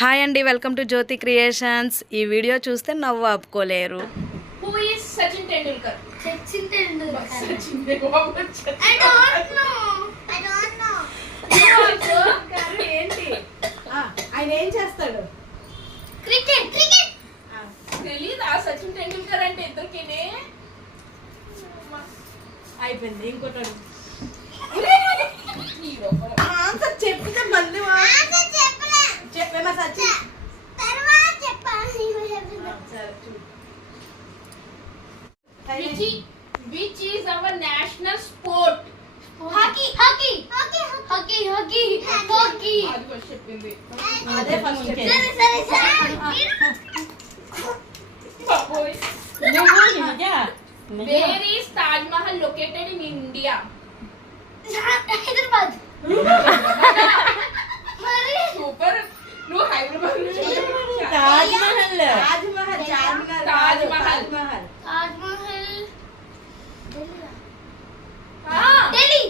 Hi అండి, welcome to Jyothi creations. ఈ video చూస్తే నవ్వు ఆపుకోలేరు. Who is Sachin Tendulkar? Sachin Tendulkar. Sachin Tendulkar. I don't know. I don't know. ఏంటి ఆయన ఏం చేస్తాడు? Cricket. Cricket. తెలీదా సచిన్ టెండూల్కర్ అంటే ఇద్దరికినే? అయిపోయింది. ఇంకోటి ఆన్సర్ చెప్పితే మళ్ళీ Answer చెప్పలే. చెప్పేమా సచిన్? తర్వాత చెప్పాలి. Which is our national sport? Hockey. Hockey. Hockey. Hockey. Hockey. Hockey. అది ఫస్ట్ చెప్పింది. అదే ఫస్ట్ సరే. బాబోయ్. Where is Taj Mahal located in India? Hyderabad. మరి సూపర్. నువ్వు హైదరాబాద్ నుంచి తాజ్ మహల్. తాజ్ మహల్. చార్మినార్. తాజ్ మహల్. తాజ్ మహల్. ఆ, ఢిల్లీ.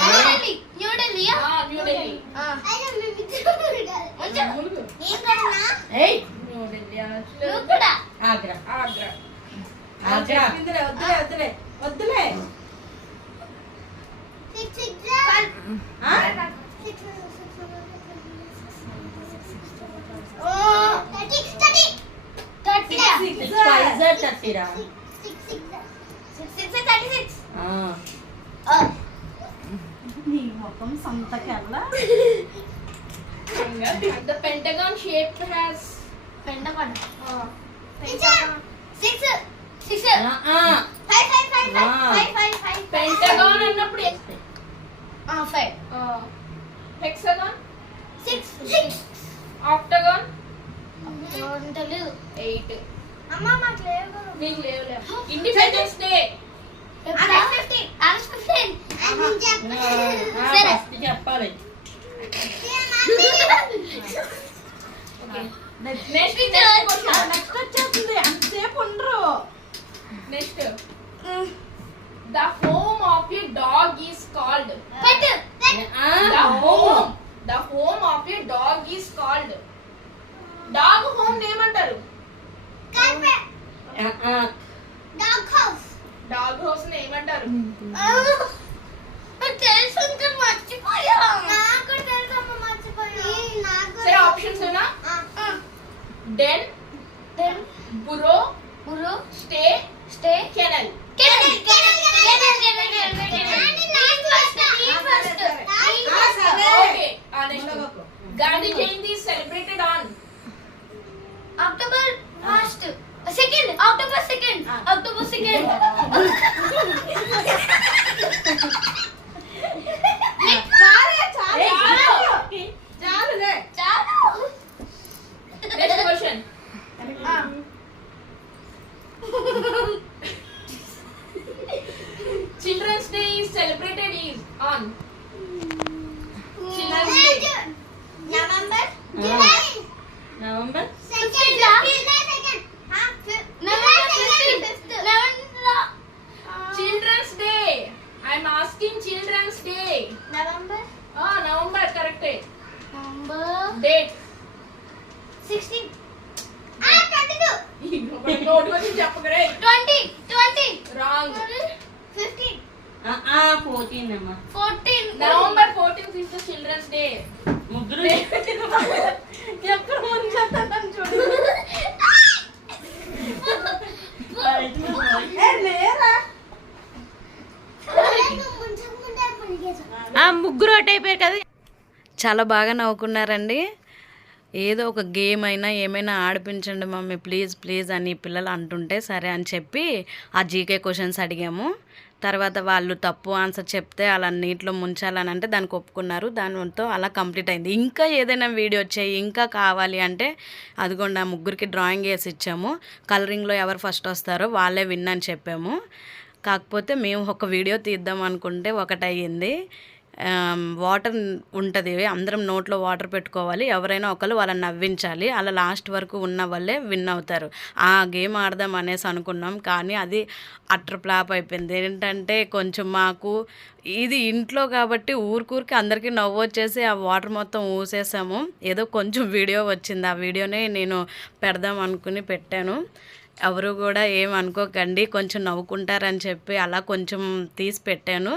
ఢిల్లీ. న్యూ ఢిల్లీ. న్యూ ఢిల్లీ. ములుగు. ఏయ్ న్యూ ఢిల్లీ. నువ్వు కూడా ఆగ్రా. ఆగ్రా. ఆగ్రా. వద్దులే. ఆ? నీ ముఖం సంతకెళ్ళ. The pentagon shape has pentagon. pentagon అన్నప్పుడు hexagon, octagon, 8. నీకు లేవులే. Independence day. సరే. చెప్పాలి. నెక్స్ట్ నెక్స్ట్ వచ్చేస్తుంది. అంతసేపు ఉండరు. Next the home of a dog is called the home of a dog is called dog home name అంటారు. dog house name అంటారు. సరే ఆప్షన్స్ ఉన్నా den, burrow, stay, kennel. Okay, next. Gandhi Jayanti is celebrated on October 2nd. చాలులే. next question. Children's Day is celebrated on Children's Day. November Children's Day. I'm asking Children's Day. November correct. Date. 16. Note వచ్చి చెప్పగరే. 20. Wrong. 15. 14 అమ్మా. 14. November 14th is the Children's Day. ముగ్గురు ఎక్కడ ముంచేస్తాను చూడు. ముగ్గురు ఒకటి అయిపోయారు కదా. చాలా బాగా నవ్వుకున్నారండి. ఏదో ఒక గేమ్ అయినా ఏమైనా ఆడిపించండి మమ్మీ ప్లీజ్ అని పిల్లలు అంటుంటే సరే అని చెప్పి ఆ జీకే క్వశ్చన్స్ అడిగాము. తర్వాత వాళ్ళు తప్పు ఆన్సర్ చెప్తే అలా నీటిలో ముంచాలని అంటే దానికి ఒప్పుకున్నారు. దానితో అలా కంప్లీట్ అయింది. ఇంకా ఏదైనా వీడియో వచ్చాయి ఇంకా కావాలి అంటే అదిగోండి ఆ ముగ్గురికి డ్రాయింగ్ వేసి ఇచ్చాము. కలరింగ్లో ఎవరు ఫస్ట్ వస్తారో వాళ్ళే విన్ అని చెప్పాము. కాకపోతే మేము ఒక వీడియో తీద్దాం అనుకుంటే ఒకటి అయ్యింది. వాటర్ ఉంటుంది, అందరం నోట్లో వాటర్ పెట్టుకోవాలి, ఎవరైనా ఒకరు వాళ్ళని నవ్వించాలి, అలా లాస్ట్ వరకు ఉన్న వాళ్ళే విన్ అవుతారు. ఆ గేమ్ ఆడదాం అనేసి అనుకున్నాం, కానీ అది అట్టర్ ఫ్లాప్ అయిపోయింది. ఏంటంటే కొంచెం మాకు ఇది ఇంట్లో కాబట్టి ఊరికి అందరికీ నవ్వు వచ్చేసి ఆ వాటర్ మొత్తం ఊసేసాము. ఏదో కొంచెం వీడియో వచ్చింది, ఆ వీడియోనే నేను పెడదాం అనుకుని పెట్టాను. ఎవరు కూడా ఏం అనుకోకండి, కొంచెం నవ్వుకుంటారని చెప్పి అలా కొంచెం తీసి పెట్టాను,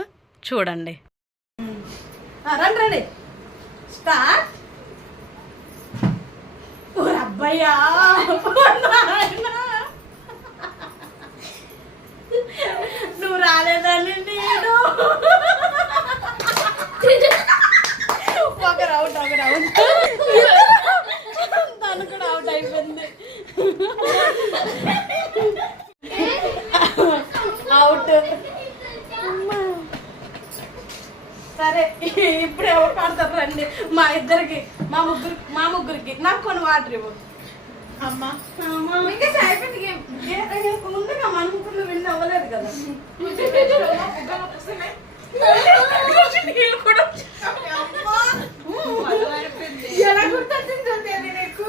చూడండి. రండి రండి స్టార్ట్. అబ్బాయ్యా నువ్వు రాలేదని నేను ఒక రౌండ్ తను కూడా అవుట్ అయిపోయింది. అవుట్. సరే ఇప్పుడు ఎవరు పడతారు రండి, మా ఇద్దరికి మా ముగ్గురికి. నాకు కొన్ని వాటర్ ఇవ్వు అమ్మా. ఇంకా అయిపోయింది గేమ్. ముందుగా మన ముగ్గురు విన్ అవ్వలేదు కదా. ఎలా గుర్తొచ్చింది నీకు?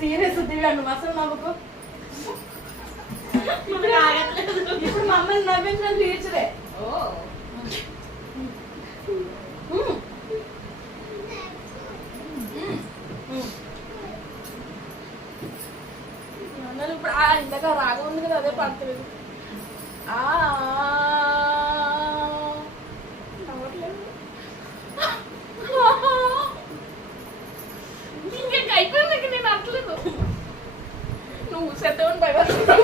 సీరియస్ దివ్యాను అసలు నవ్వుకు. ఇప్పుడు మమ్మల్ని నవ్వించిన టీచరే. ఇప్పుడు ఇందాక రాగం ఉంది కదా, అదే పడుతుంది. ఇంకా అయిపోయింది, నేను అట్లేదు. నువ్వు సెత్తవని భయపడుతున్నావు.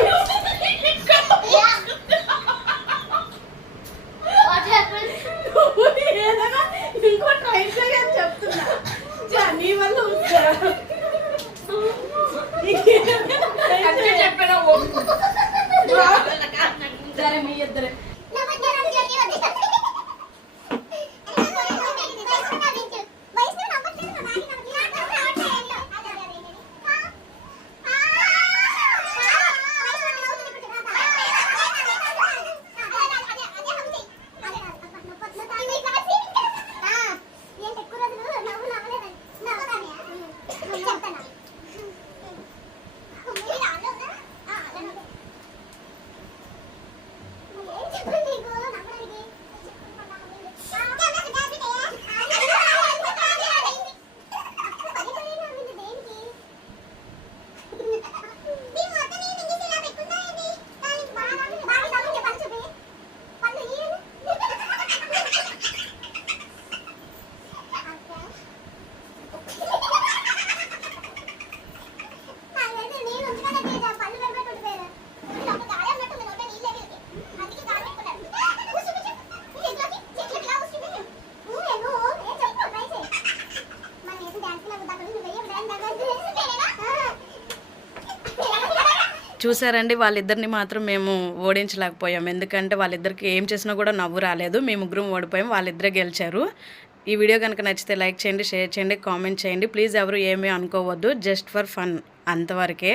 ఏదైనా ఇంకో ట్రై చేయని చెప్తున్నా, నీ వల్ల చెప్పాను. సరే మీ ఇద్దరే చూసారండి, వాళ్ళిద్దరిని మాత్రం మేము ఓడించలేకపోయాం, ఎందుకంటే వాళ్ళిద్దరికి ఏం చేసినా కూడా నవ్వు రాలేదు. మేము ముగ్గురం ఓడిపోయాం, వాళ్ళిద్దరే గెలిచారు. ఈ వీడియో కనుక నచ్చితే లైక్ చేయండి, షేర్ చేయండి, కామెంట్ చేయండి. ప్లీజ్ ఎవరు ఏమీ అనుకోవద్దు, జస్ట్ ఫర్ ఫన్ అంతవరకే.